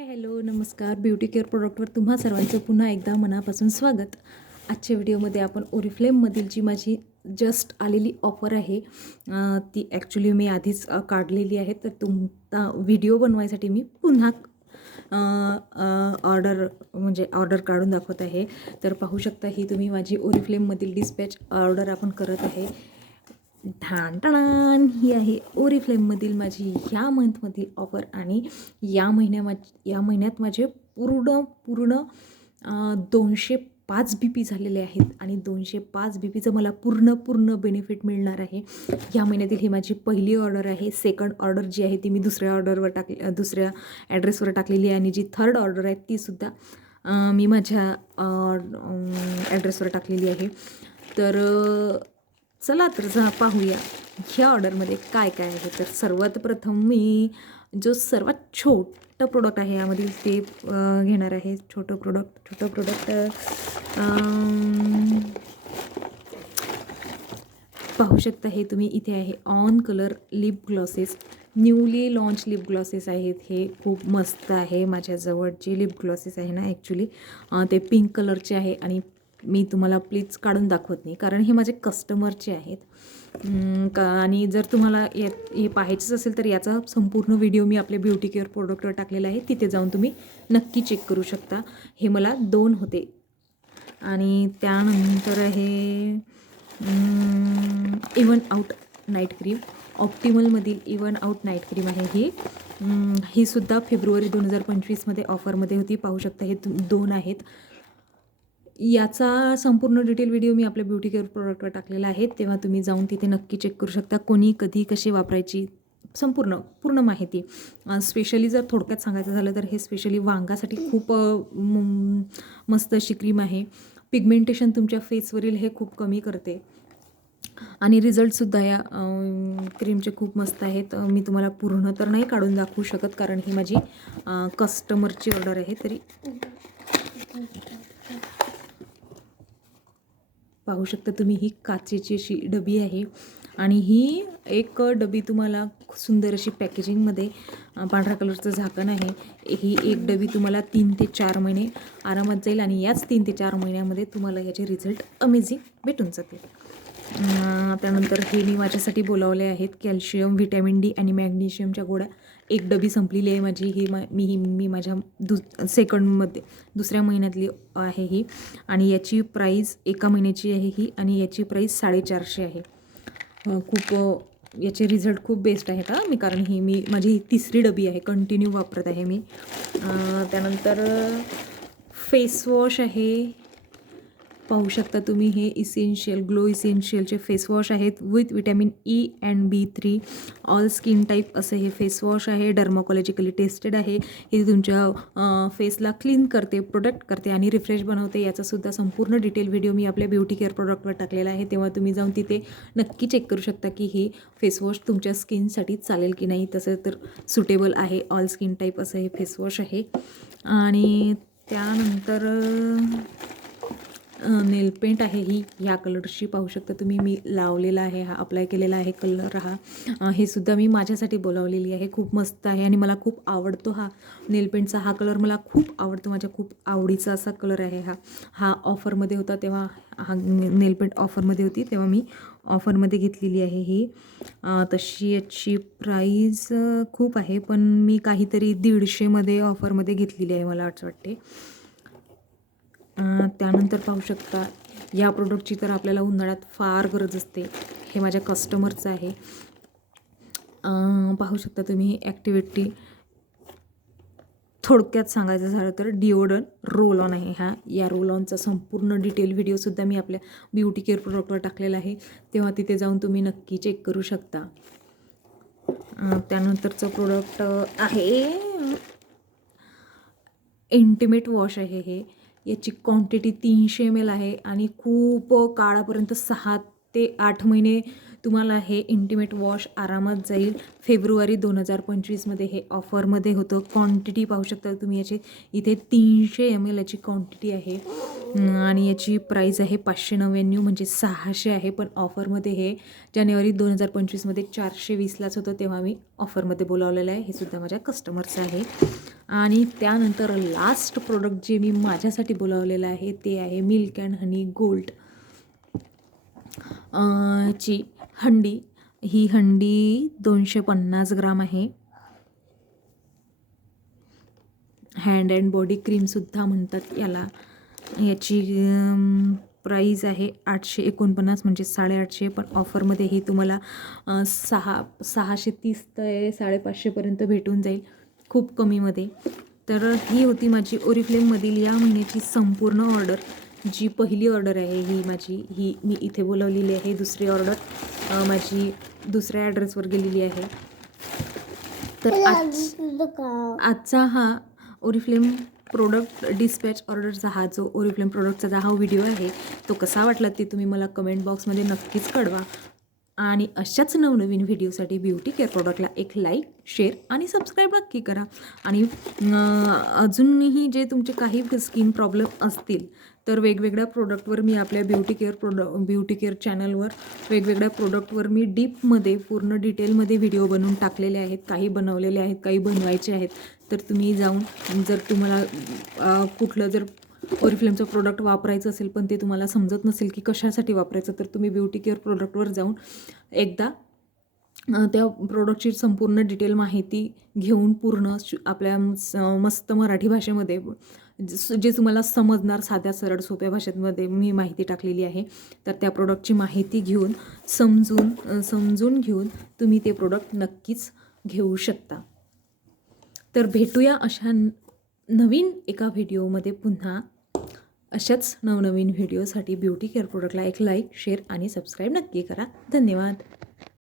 Hi hello नमस्कार. Beauty care प्रोडक्टवर तुम्हा सर्वांचं पुन्हा एकदा मनापासून स्वागत. आजच्या व्हिडिओमध्ये आपण ओरिफ्लेममधील जी माझी जस्ट आलेली ऑफर आहे ती ॲक्च्युली मी आधीच काढलेली आहे, तर तुमचा व्हिडिओ बनवायसाठी मी पुन्हा ऑर्डर काढून दाखवत आहे. तर पाहू शकता ही तुम्ही माझी ओरिफ्लेममधील डिस्पॅच ऑर्डर आपण करत आहे. ठाण टाण ही आहे ओरिफ्लेममधील माझी ह्या मंथमधील ऑफर आणि या महिन्यात माझे पूर्ण 205 BP झालेले आहेत आणि 205 BPचं मला पूर्ण बेनिफिट मिळणार आहे. या महिन्यातील ही माझी पहिली ऑर्डर आहे. सेकंड ऑर्डर जी आहे ती मी दुसऱ्या ॲड्रेसवर टाकलेली आहे आणि जी थर्ड ऑर्डर आहे तीसुद्धा मी माझ्या ॲड्रेसवर टाकलेली आहे. तर चला तर पाहूया ह्या ऑर्डरमध्ये काय काय आहे. तर सर्वात प्रथम मी जो सर्वात छोटं प्रोडक्ट आहे यामधील ते घेणार आहे. छोटं प्रोडक्ट पाहू शकता. हे तुम्ही इथे आहे on colour lip glosses. Newly launch lip glosses आहेत. हे खूप मस्त आहे. माझ्याजवळ जे लिप ग्लॉसेस आहे ना ॲक्च्युली ते पिंक कलरचे आहे आणि मी तुम्हाला प्लीज काढून दाखवत नाही कारण हे माझे कस्टमरचे आहेत. आणि जर तुम्हाला हे पाहायचंच असेल तर याचा संपूर्ण व्हिडिओ मी आपल्या ब्युटी केअर प्रोडक्टवर टाकलेला आहे. तिथे जाऊन तुम्ही नक्की चेक करू शकता. हे मला 2 होते. आणि त्यानंतर हे इवन आउट नाईट क्रीम. ऑप्टिमलमधील इवन आउट नाईट क्रीम आहे ही सुद्धा फेब्रुवारी 2025मध्ये ऑफरमध्ये होती. पाहू शकता हे 2 आहेत. याचा संपूर्ण डिटेल व्हिडिओ मी आपल्या ब्युटी केअर प्रोडक्टवर टाकलेला आहे, तेव्हा तुम्ही जाऊन तिथे नक्की चेक करू शकता. कोणी कधी कशी वापरायची पूर्ण माहिती. स्पेशली जर थोडक्यात सांगायचं झालं तर हे स्पेशली वांगासाठी खूप मस्त अशी क्रीम आहे. पिगमेंटेशन तुमच्या फेसवरील हे खूप कमी करते आणि रिझल्टसुद्धा या क्रीमचे खूप मस्त आहेत. मी तुम्हाला पूर्ण तर नाही काढून दाखवू शकत कारण ही माझी कस्टमरची ऑर्डर आहे. तरी पाहू शकता तुम्ही ही काचेची अशी डबी आहे आणि ही एक डबी तुम्हाला सुंदर अशी पॅकेजिंगमध्ये पांढऱ्या कलरचं झाकण आहे. ही एक डबी तुम्हाला 3 ते 4 महिने आरामात जाईल आणि याच 3 ते 4 महिन्यामध्ये तुम्हाला याचे रिझल्ट अमेझिंग भेटून जातील. त्यानंतर हे मी माझ्यासाठी बोलावले आहेत कॅल्शियम, व्हिटॅमिन डी आणि मॅग्नेशियमच्या गोळ्या. एक डबी संपलेली आहे माझी. मी माझ्या दुसऱ्या महिन्यातली आहे ही आणि याची प्राईस 1 महिन्याची आहे ही आणि याची प्राईस 450 आहे. खूप याचे रिझल्ट खूप बेस्ट आहेत कारण माझी 3री डबी आहे. कंटिन्यू वापरत आहे मी. त्यानंतर फेसवॉश आहे. पाहू शकता तुम्ही हे ग्लो इसेन्शियलचे फेसवॉश आहेत with vitamin E and B3 all skin type असं हे फेसवॉश आहे. डर्मोकॉलॉजिकली टेस्टेड आहे. हे तुमच्या फेसला क्लीन करते, प्रोटेक्ट करते आणि रिफ्रेश बनवते. याचासुद्धा संपूर्ण डिटेल व्हिडिओ मी आपल्या ब्युटी केअर प्रोडक्टवर टाकलेला आहे, तेव्हा तुम्ही जाऊन तिथे नक्की चेक करू शकता की हे फेसवॉश तुमच्या स्किनसाठी चालेल की नाही. तसं तर सुटेबल आहे. ऑल स्किन टाईप असं हे फेसवॉश आहे. आणि त्यानंतर नेल पेंट आहे ही ह्या कलरची. पाहू शकता तुम्ही मी लावलेला आहे, हा अप्लाय केलेला आहे कलर हे सुद्धा मी माझ्यासाठी बोलावलेली आहे. खूप मस्त आहे आणि मला खूप आवडतो हा नेल पेंटचा. हा कलर मला खूप आवडतो. माझ्या खूप आवडीचा असा कलर आहे हा ऑफरमध्ये होता तेव्हा. हा नेल पेंट ऑफरमध्ये होती तेव्हा मी ऑफरमध्ये घेतलेली आहे ही. तशी याची प्राईस खूप आहे पण मी काहीतरी 150मध्ये ऑफरमध्ये घेतलेली आहे मला असं वाटते. त्यानंतर पाहू शकता या प्रोडक्टची तर आपल्याला उन्हाळ्यात फार गरज असते. हे माझ्या कस्टमरचं आहे. पाहू शकता तुम्ही ॲक्टिव्हिटी. थोडक्यात सांगायचं झालं तर डिओडन रोल ऑन आहे या रोल ऑनचा संपूर्ण डिटेल व्हिडिओसुद्धा मी आपल्या ब्युटी केअर प्रोडक्टवर टाकलेला आहे, तेव्हा तिथे जाऊन तुम्ही नक्की चेक करू शकता. त्यानंतरचं प्रोडक्ट आहे इंटिमेट वॉश आहे हे. याची क्वांटिटी 300 ml आहे आणि खूप काळापर्यंत 6 ते 8 महिने तुम्हाला हे इंटिमेट वॉश आरामात जाईल. फेब्रुवारी 2025मध्ये हे ऑफरमध्ये होतं. क्वांटिटी पाहू शकता तुम्ही याची. इथे 300 ml याची क्वांटिटी आहे आणि याची प्राईस आहे 599 म्हणजे 600 आहे. पण ऑफरमध्ये हे जानेवारी 2025मध्ये 420लाच होतं, तेव्हा मी ऑफरमध्ये बोलावलेलं आहे. हे सुद्धा माझ्या कस्टमरचं आहे. आणि त्यानंतर लास्ट प्रोडक्ट जे मी माझ्यासाठी बोलावलेलं आहे ते आहे मिल्क अँड हनी गोल्ड ची हंडी. ही हंडी 250 ग्राम आहे. हँड अँड बॉडी क्रीमसुद्धा म्हणतात याला. याची प्राईज आहे 849 म्हणजे 850, पण ऑफरमध्येही तुम्हाला 630 ते 550पर्यंत भेटून जाईल, खूप कमीमध्ये. तर ही होती माझी ओरिफ्लेममधील या महिन्याची संपूर्ण ऑर्डर. जी पहिली ऑर्डर आहे ही माझी, ही मी इथे बोलावलेली आहे. दुसरी ऑर्डर माझी दुसऱ्या ॲड्रेसवर गेलेली आहे. तर आजचा हा ओरिफ्लेम प्रोडक्ट डिस्पॅच ऑर्डरचा हा जो ओरिफ्लेम प्रोडक्टचा हा व्हिडिओ आहे तो कसा वाटला ते तुम्ही मला कमेंट बॉक्समध्ये नक्कीच कळवा. आणि अशाच नवनवीन व्हिडिओसाठी ब्युटी केअर प्रोडक्टला एक लाईक, शेअर आणि सबस्क्राईब नक्की करा. आणि अजूनही जे तुमचे काही स्किन प्रॉब्लेम असतील तर वेगवेगळ्या प्रोडक्टवर मी आपल्या ब्युटी केअर चॅनलवर वेगवेगळ्या प्रोडक्टवर मी डीपमध्ये पूर्ण डिटेलमध्ये व्हिडिओ बनवून टाकलेले आहेत. काही बनवलेले आहेत, काही बनवायचे आहेत. तर तुम्ही जाऊन जर तुम्हाला कुठलं जर ओरिफ्लेमचं प्रोडक्ट वापरायचं असेल पण ते तुम्हाला समजत नसेल की कशासाठी वापरायचं, तर तुम्ही ब्युटी केअर प्रोडक्टवर जाऊन एकदा त्या प्रोडक्टची संपूर्ण डिटेल माहिती घेऊन पूर्ण आपल्या मस्त मराठी भाषेमध्ये जे तुम्हाला समजणार साध्या सरळ सोप्या भाषेमध्ये मी माहिती टाकलेली आहे. तर त्या प्रोडक्टची माहिती घेऊन समजून घेऊन तुम्ही ते प्रोडक्ट नक्कीच घेऊ शकता. तर भेटूया अशा नवीन एका व्हिडिओमध्ये पुन्हा. अशाच नवनवीन व्हिडिओसाठी ब्युटी केअर प्रोडक्टला एक लाईक, शेअर आणि सबस्क्राईब नक्की करा. धन्यवाद.